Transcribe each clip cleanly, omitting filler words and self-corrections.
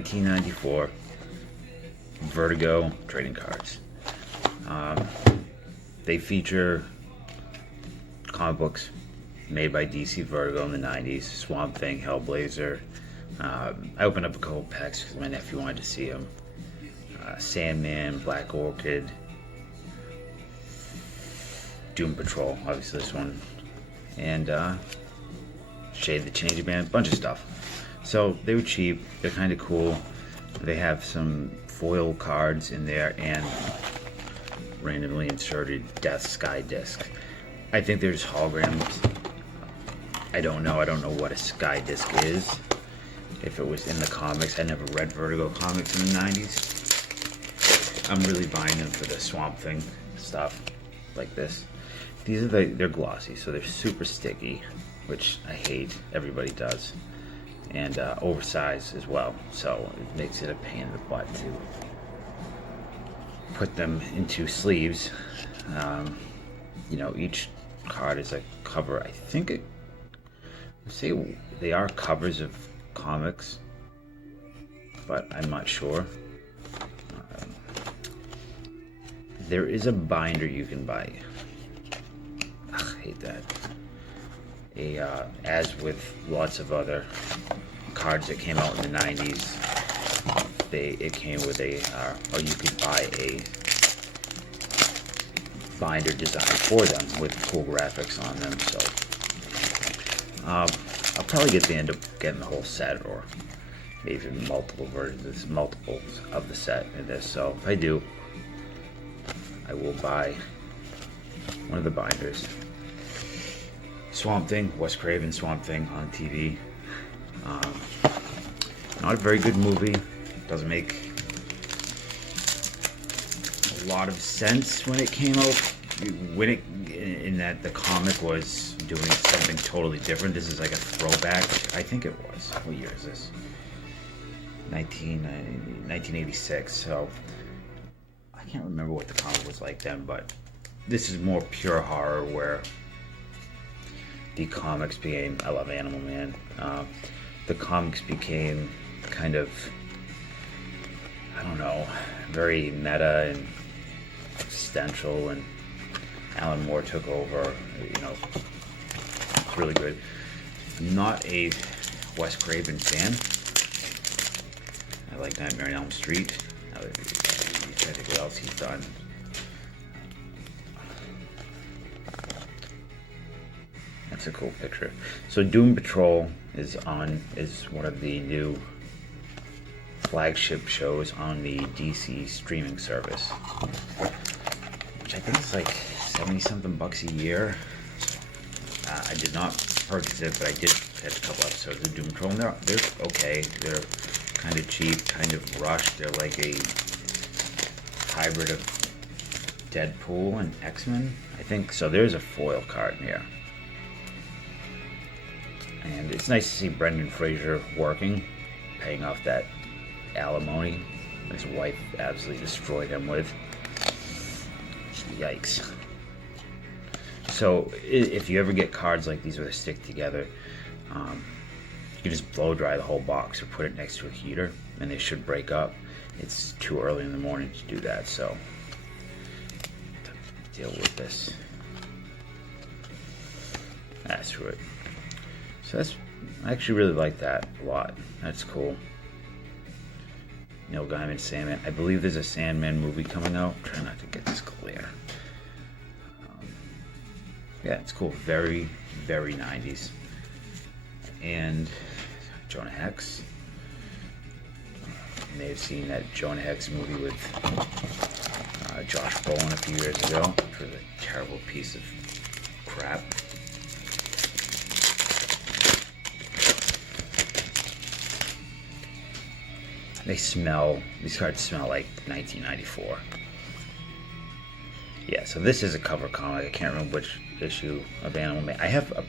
1994 Vertigo trading cards. They feature comic books made by DC Vertigo in the 90s. Swamp Thing, Hellblazer. I opened up a couple packs because my nephew wanted to see them. Sandman, Black Orchid, Doom Patrol, obviously this one, and Shade the Changing Man, bunch of stuff. So they were cheap, they're kind of cool. They have some foil cards in there and randomly inserted Death Sky disc. I think there's holograms. I don't know what a Sky disc is. If it was in the comics, I never read Vertigo comics in the 90s. I'm really buying them for the Swamp Thing stuff like this. These are they're glossy, so they're super sticky, which I hate. Everybody does. And oversized as well, so it makes it a pain in the butt to put them into sleeves. Each card is a cover. I think say they are covers of comics, but I'm not sure. There is a binder you can buy. Ugh, I hate that. As with lots of other cards that came out in the 90s, it came with or you could buy a binder designed for them with cool graphics on them. So I'll probably end up getting the whole set, or maybe multiple versions. There's multiples of the set in this. So if I do, I will buy one of the binders. Swamp Thing, Wes Craven Swamp Thing on TV. Not a very good movie. Doesn't make a lot of sense when it came out. In that the comic was doing something totally different. This is like a throwback. I think it was. What year is this? 1986. So I can't remember what the comic was like then, but this is more pure horror where the comics became, I love Animal Man, the comics became kind of, I don't know, very meta and existential, and Alan Moore took over. It's really good. I'm not a Wes Craven fan. I like Nightmare on Elm Street. I think what else he's done. That's a cool picture. So Doom Patrol is one of the new flagship shows on the DC streaming service, which I think is like 70-something bucks a year. I did not purchase it, but I did catch a couple episodes of Doom Patrol, and they're okay. They're kind of cheap, kind of rushed. They're like a hybrid of Deadpool and X-Men, I think. So there's a foil card here. And it's nice to see Brendan Fraser working, paying off that alimony his wife absolutely destroyed him with. Yikes. So if you ever get cards like these where they stick together, you can just blow dry the whole box or put it next to a heater and they should break up. It's too early in the morning to do that, so deal with this. That's through it. So I actually really like that a lot. That's cool. Neil Gaiman, Sandman. I believe there's a Sandman movie coming out. I'm trying not to get this clear. Yeah, it's cool. Very, very 90s. And Jonah Hex. You may have seen that Jonah Hex movie with Josh Brolin a few years ago, which was a terrible piece of crap. These cards smell like 1994. Yeah, so this is a cover comic. I can't remember which issue of Animal Man. I have a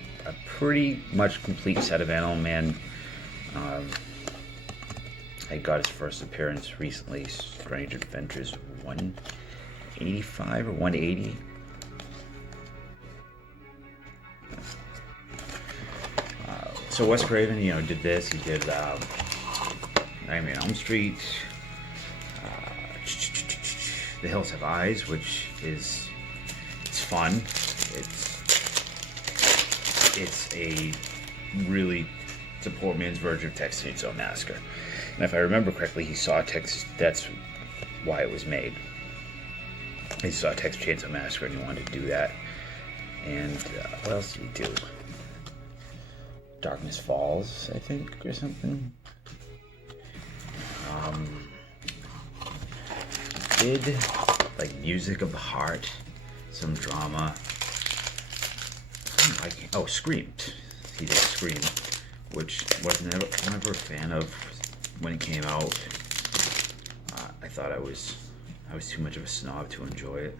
pretty much complete set of Animal Man. I got his first appearance recently, Strange Adventures 185 or 180. So Wes Craven, did this. He did Nightmare on Elm Street, The Hills Have Eyes, which is it's fun. It's a poor man's version of Texas Chainsaw Massacre. And if I remember correctly, he saw Texas. That's why it was made. He saw Texas Chainsaw Massacre and he wanted to do that. And what else did he do? Darkness Falls, I think, or something. Did like Music of the Heart, some drama. Scream. He did Scream, which was never a fan of when it came out. I thought I was too much of a snob to enjoy it.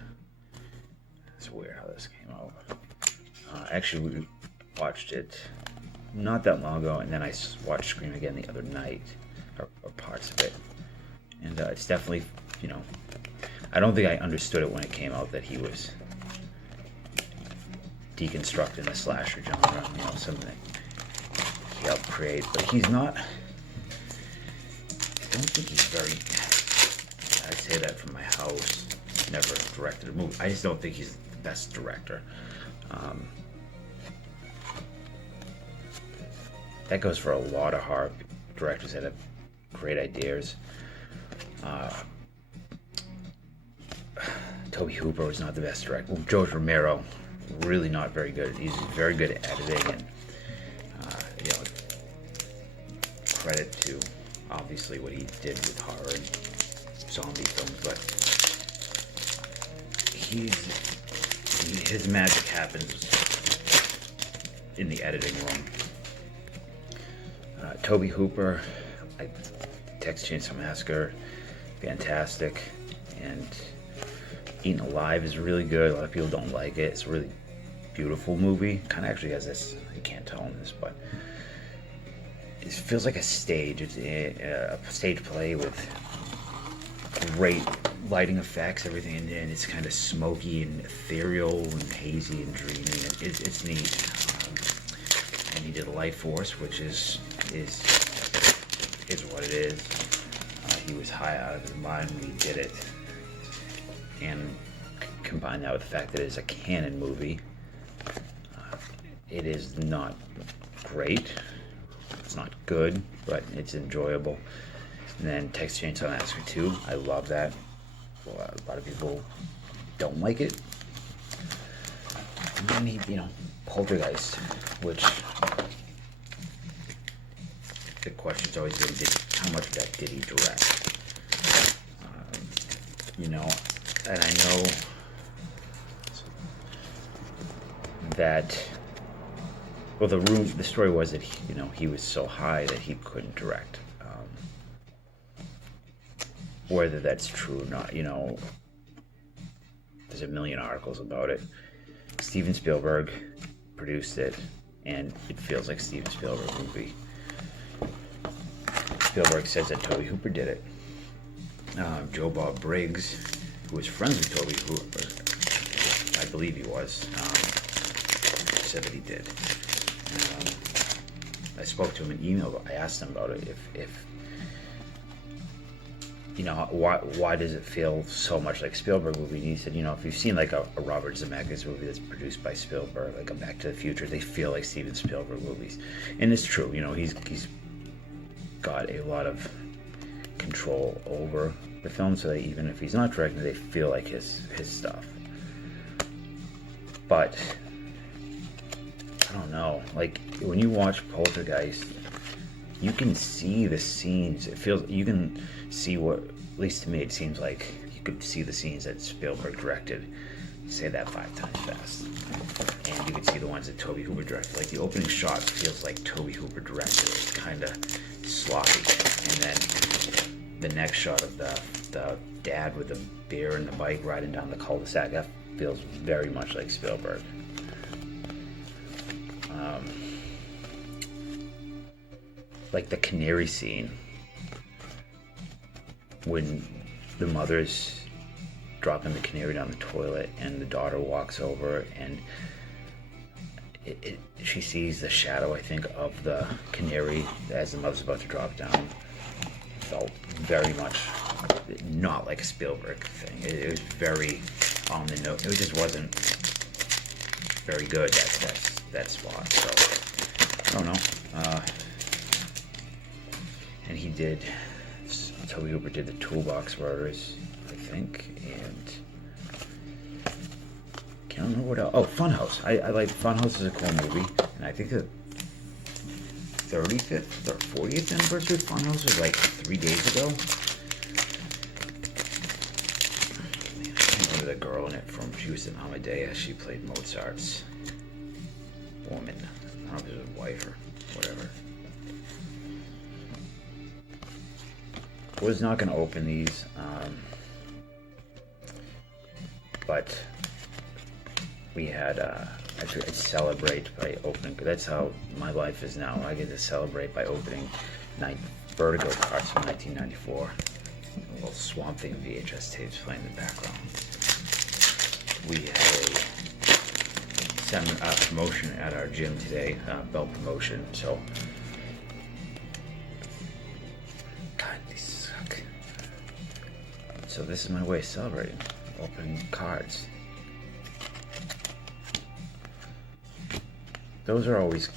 It's weird how this came out. Actually, we watched it not that long ago, and then I watched Scream again the other night, or parts of it. And it's definitely, I don't think I understood it when it came out that he was deconstructing the slasher genre, something that he helped create. But he's not, I don't think he's very, I'd say that from my house, never directed a movie. I just don't think he's the best director. That goes for a lot of horror directors that have great ideas. Tobe Hooper was not the best director. Well, George Romero, really not very good. He's very good at editing, and credit to obviously what he did with horror and zombie films, but his magic happens in the editing room. Tobe Hooper, Texas Chainsaw Massacre, fantastic, and Eaten Alive is really good. A lot of people don't like it. It's a really beautiful movie. Kind of actually has this, you can't tell in this, but it feels like a stage. It's a stage play with great lighting effects, everything, and it's kind of smoky and ethereal and hazy and dreamy. It's neat. And he did Life Force, which is what it is. He was high out of his mind when he did it, and combine that with the fact that it is a canon movie. It is not great. It's not good, but it's enjoyable. And then Texas Chainsaw Massacre 2, I love that. Well, a lot of people don't like it. And then he, Poltergeist, which the question's always been, how much of that did he direct? And I know that, well, the story was that he was so high that he couldn't direct. Whether that's true or not, there's a million articles about it. Steven Spielberg produced it, and it feels like Steven Spielberg movie. Spielberg says that Tobe Hooper did it. Joe Bob Briggs, who was friends with Tobe Hooper, I believe he was, said that he did. I spoke to him in email. I asked him about it. If why does it feel so much like Spielberg movie? And he said, if you've seen like a Robert Zemeckis movie that's produced by Spielberg, like a Back to the Future, they feel like Steven Spielberg movies, and it's true. He's got a lot of control over the film, so that even if he's not directing, they feel like his stuff. But I don't know, like when you watch Poltergeist, you can see the scenes. You can see what, at least to me, it seems like you could see the scenes that Spielberg directed. Say that 5 times fast. And you can see the ones that Tobe Hooper directed. Like the opening shot feels like Tobe Hooper directed. It's kind of sloppy. And then the next shot of the dad with the beer and the bike riding down the cul-de-sac, that feels very much like Spielberg. Like the canary scene, when the mother's dropping the canary down the toilet and the daughter walks over and she sees the shadow, I think, of the canary as the mother's about to drop down. felt very much not like a Spielberg thing. It was very on the note. It just wasn't very good. That spot. So I don't know. And he did. Tobe Hooper did the Toolbox Murders, I think, and can't remember what else. Oh, Funhouse. I like Funhouse is a cool movie, and I think the 35th or 40th anniversary of Funhouse was like 3 days ago. I remember the girl in it from, she was in Amadeus. She played Mozart's woman. I don't know if it was his wife or whatever. Was not going to open these, but we had actually I celebrate by opening. That's how my life is now. I get to celebrate by opening Vertigo cards from 1994. A little Swamp Thing VHS tapes playing in the background. We had a promotion at our gym today, belt promotion. So. So this is my way of celebrating, opening cards. Those are always,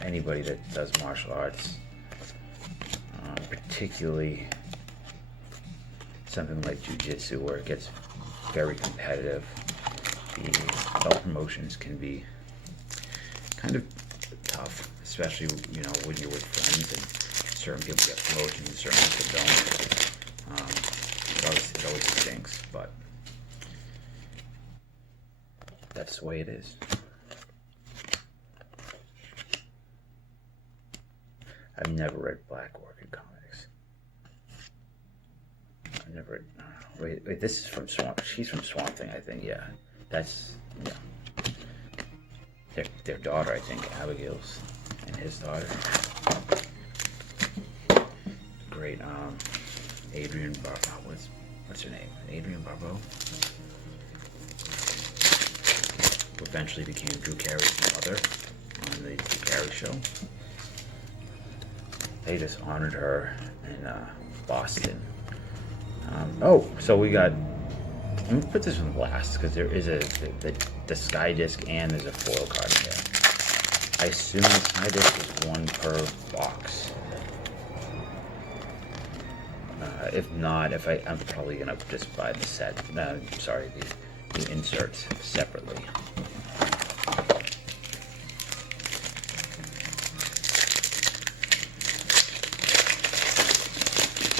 anybody that does martial arts, particularly something like jiu-jitsu where it gets very competitive. The belt promotions can be kind of tough, especially, when you're with friends and certain people get promotions and certain people don't. It always stinks, but that's the way it is. I've never read Black Orchid comics. I've never read... Wait, this is from Swamp... She's from Swamp Thing, I think, yeah. That's... yeah. Their daughter, I think, Abigail's, and his daughter. Great, Adrienne Barbeau. What's her name? Adrienne Barbeau. Who eventually became Drew Carey's mother on the Drew Carey show. They just honored her in Boston. So we got. Let me put this on blast because there is the Sky Disc and there's a foil card in there. I assume the Sky Disc is one per box. If not, I'm probably gonna just buy the set. The inserts separately.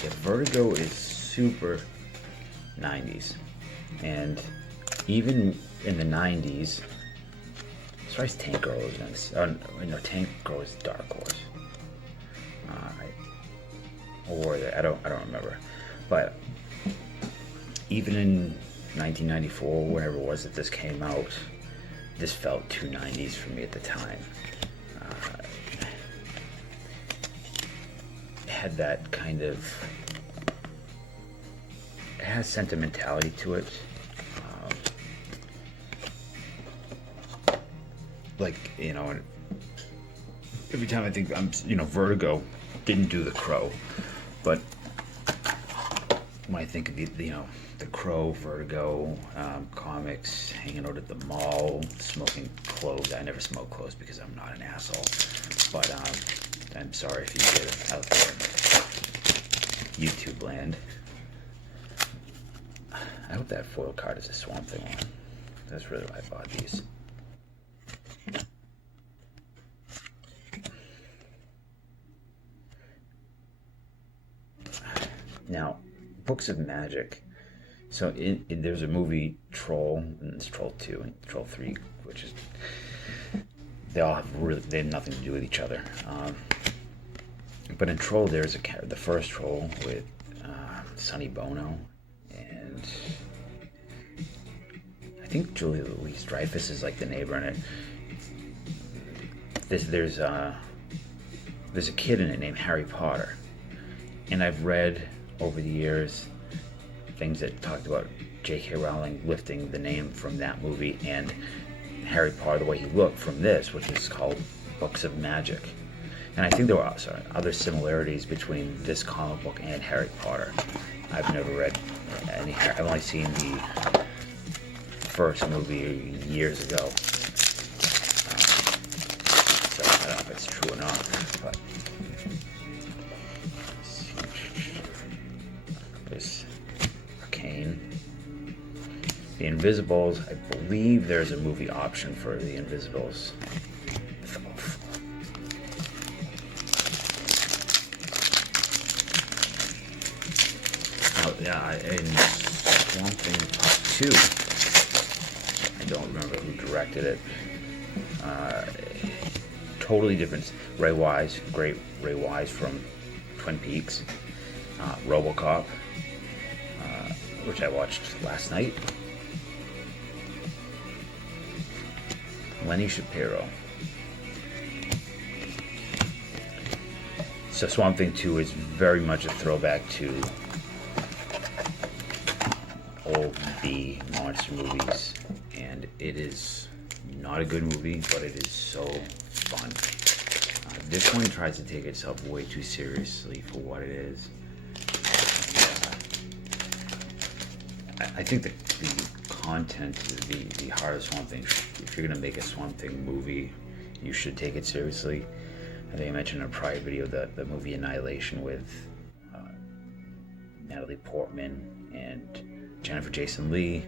The Vertigo is super 90s, and even in the 90s, as far as Tank Girl is Tank Girl is Dark Horse. I don't remember, but even in 1994, whenever it was that this came out, this felt too 90s for me at the time. It had that kind of, it has sentimentality to it. Every time I think Vertigo didn't do The Crow. But when I think of the Crow, Vertigo, comics, hanging out at the mall, smoking cloves. I never smoke cloves because I'm not an asshole. But I'm sorry if you did it out there in YouTube land. I hope that foil card is a Swamp Thing one. That's really why I bought these. Now, Books of Magic. So there's a movie, Troll, and it's Troll 2 and Troll 3, which is, they have nothing to do with each other. But in Troll, there's the first Troll with Sonny Bono, and I think Julia Louis-Dreyfus is like the neighbor in it. There's a kid in it named Harry Potter, and I've read over the years things that talked about J.K. Rowling lifting the name from that movie and Harry Potter, the way he looked, from this, which is called Books of Magic. And I think there were other similarities between this comic book and Harry Potter. I've never read any. I've only seen the first movie years ago. So I don't know if it's true or not. But this Arcane. The Invisibles, I believe there's a movie option for The Invisibles. Oh, yeah, in Swamp Thing 2, I don't remember who directed it. Totally different. Ray Wise, great Ray Wise from Twin Peaks. RoboCop, which I watched last night. Lenny Shapiro. So Swamp Thing 2 is very much a throwback to old B monster movies, and it is not a good movie, but it is so fun. This one tries to take itself way too seriously for what it is. I think the content, the heart of Swamp Thing, if you're going to make a Swamp Thing movie, you should take it seriously. I think I mentioned in a prior video the movie Annihilation with Natalie Portman and Jennifer Jason Leigh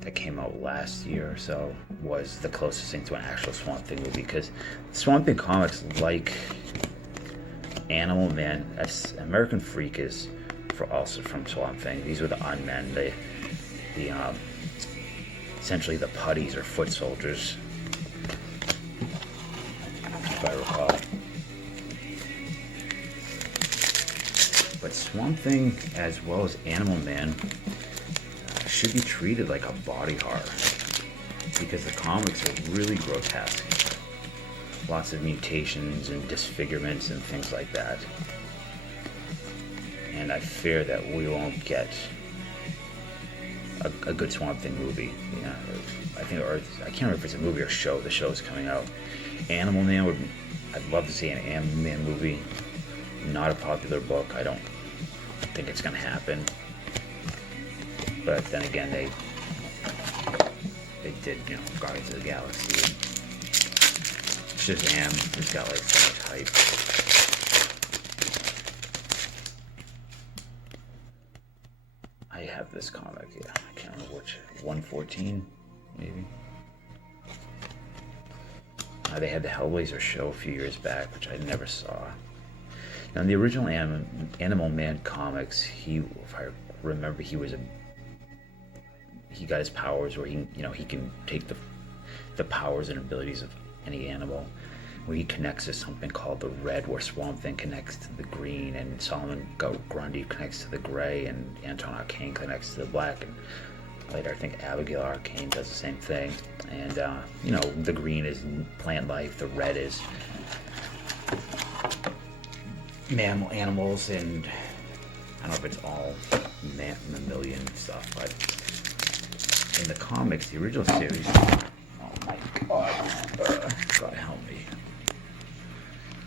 that came out last year or so was the closest thing to an actual Swamp Thing movie, because Swamp Thing comics, like Animal Man, American Freak is also from Swamp Thing. These were the unmen, the essentially the putties or foot soldiers, if I recall. But Swamp Thing, as well as Animal Man, should be treated like a body horror, because the comics are really grotesque. Lots of mutations and disfigurements and things like that. And I fear that we won't get a good Swamp Thing movie. Yeah, I think, or I can't remember if it's a movie or show. The show's coming out. Animal Man I'd love to see an Animal Man movie. Not a popular book. I don't think it's gonna happen. But then again, they did, Guardians of the Galaxy. Shazam has got like so much hype. I have this comic, yeah. I can't remember which. 114, maybe. They had the Hellblazer show a few years back, which I never saw. Now, in the original Animal Man comics, if I remember, he got his powers where he can take the powers and abilities of any animal, where he connects to something called the red, where Swamp Thing connects to the green, and Solomon Grundy connects to the gray, and Anton Arcane connects to the black, and later I think Abigail Arcane does the same thing. And the green is plant life, the red is mammal animals, and I don't know if it's all mammalian stuff, but in the comics, the original series, oh my god, God help me.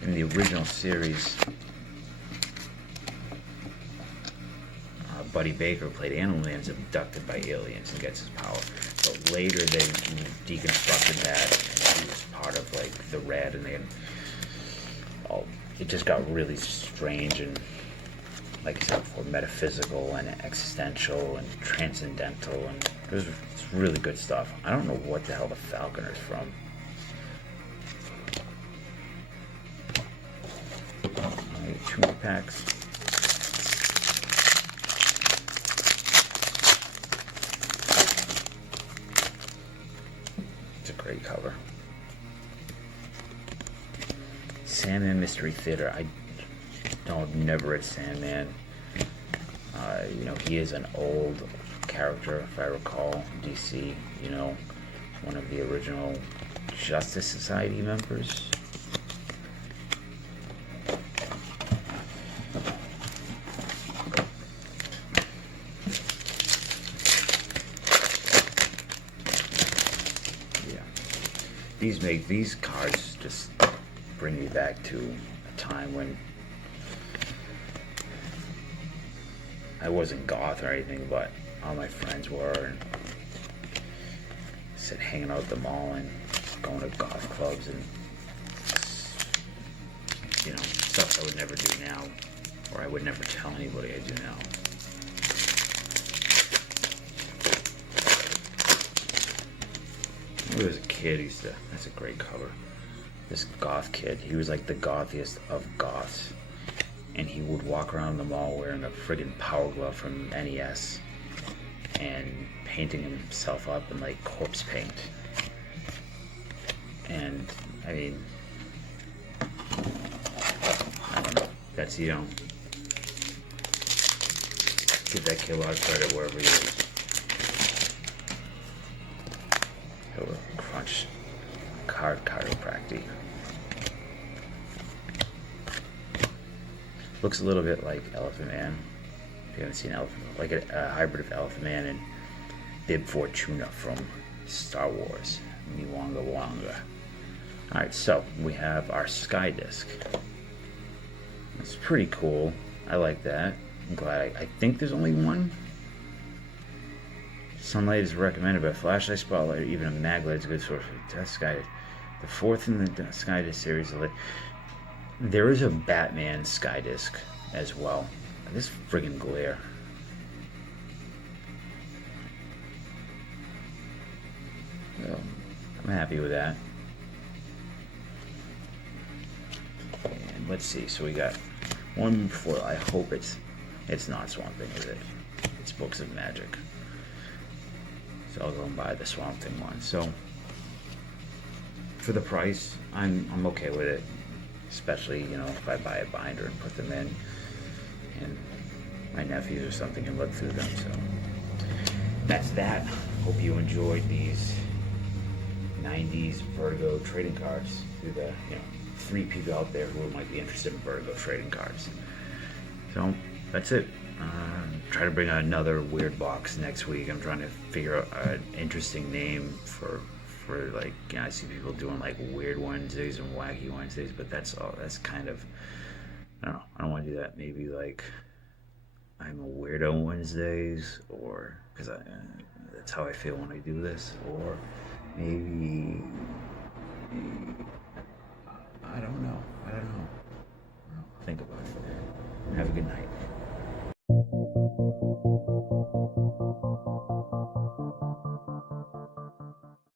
In the original series, Buddy Baker, who played Animal Man, is abducted by aliens and gets his power. But later they deconstructed that, and he was part of like the Red, and it just got really strange and, like I said before, metaphysical and existential and transcendental, and it's really good stuff. I don't know what the hell the Falconer is from. Alright, 2 more packs. It's a great cover. Sandman Mystery Theater. I've never read Sandman. He is an old character, if I recall, DC, one of the original Justice Society members. Yeah. These cards just bring me back to a time when I wasn't goth or anything, but all my friends were, and said hanging out at the mall and going to goth clubs and, you know, stuff I would never do now, or I would never tell anybody I do now. When I was a kid, that's a great cover. This goth kid, he was like the gothiest of goths. And he would walk around the mall wearing a friggin' Power Glove from NES and painting himself up in like corpse paint. And I mean, I don't know. That's, you know, give that kid a lot of credit wherever he is. Crunch card chiropractic. Looks a little bit like Elephant Man. If you haven't seen Elephant, like a hybrid of Elephant Man and Bib Fortuna from Star Wars. Mwanga Wanga. Alright, so we have our Sky Disc. It's pretty cool. I like that. I'm glad. I think there's only one. Sunlight is recommended, but a flashlight, spotlight, or even a mag light is a good source for test Sky Disc. The fourth in the Sky Disc series. There is a Batman Sky Disc as well. This friggin' glare. So, I'm happy with that. And let's see. So we got one before. I hope it's not Swamp Thing, is it? It's Books of Magic. So I'll go and buy the Swamp Thing one. So for the price, I'm okay with it. Especially, you know, if I buy a binder and put them in, and my nephews or something can look through them. So that's that. Hope you enjoyed these 90s Vertigo trading cards. To the, you know, 3 people out there who might be interested in Vertigo trading cards. So that's it. Try to bring out another weird box next week. I'm trying to figure out an interesting name for like, you know, I see people doing like Weird Wednesdays and Wacky Wednesdays, but that's kind of, I don't know, I don't want to do that. Maybe like I'm a Weirdo Wednesdays, or because that's how I feel when I do this, or maybe I don't know. Think about it. Have a good night.